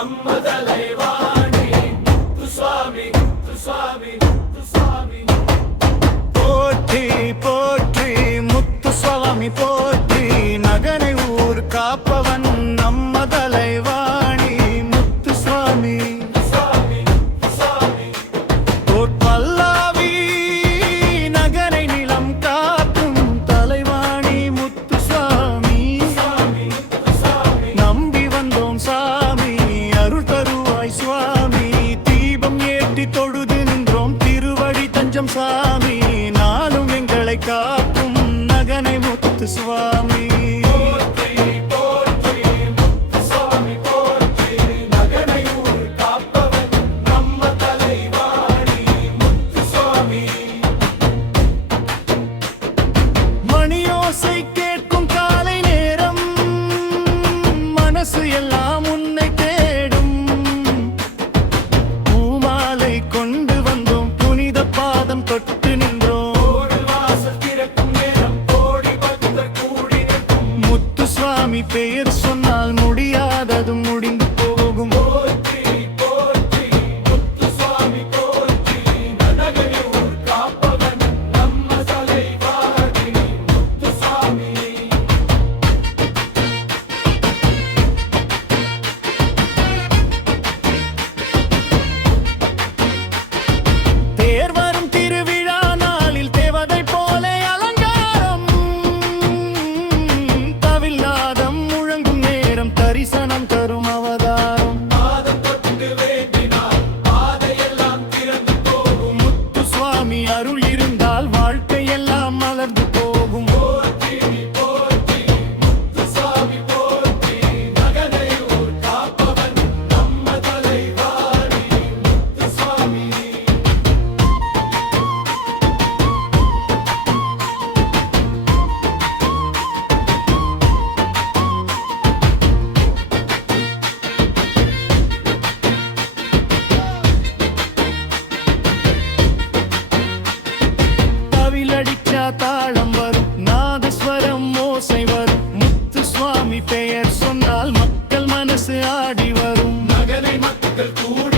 நம்ம தலைவாணி முத்துசுவாமி முத்துசுவாமி முத்துசுவாமி போற்றி போற்றி முத்துசுவாமி போற்றி நகனை ஊர் காப்பவன் நம்ம தலைவாணி முத்துசுவாமி பல்லாவி நகரை நிலம் காக்கும் தலைவாணி முத்துசுவாமி நம்பி வந்தோம் சாமி அருள் தருவாய் சுவாமி தீபம் ஏற்றி தொழுது நின்றோம் திருவடி தஞ்சம் சாமி நாளும் எங்களை காக்கும் நகனை முத்துசுவாமி மணியோசை கேட்கும் காலை நேரம் மனசு எல்லாம் உன்னை தேடும் பூமாலை கொண்டு வந்தோம் புனித பாதம் தொட்டு நின்றோம் முத்துசுவாமி பெயர் சொன்னால் முடியாதது முடிந்து போகும் தேர் வரும் திருவிழா நாளில் தேவதை போல அலங்காரம் தவில்லாதம் முழங்கும் நேரம் தரிசனம் தரும் அவதாரம் முத்துசுவாமி அருள் இருந்தால் வாழ்க்கை எல்லாம் மலர்ந்து போகும் தவிலடிச்சா தாளம் வரும் நாதஸ்வரம் ஓசை வரும் முத்துசுவாமி பெயர் சொன்னால் மக்கள் மனசு ஆடி வரும் நகரை மக்கள் கூட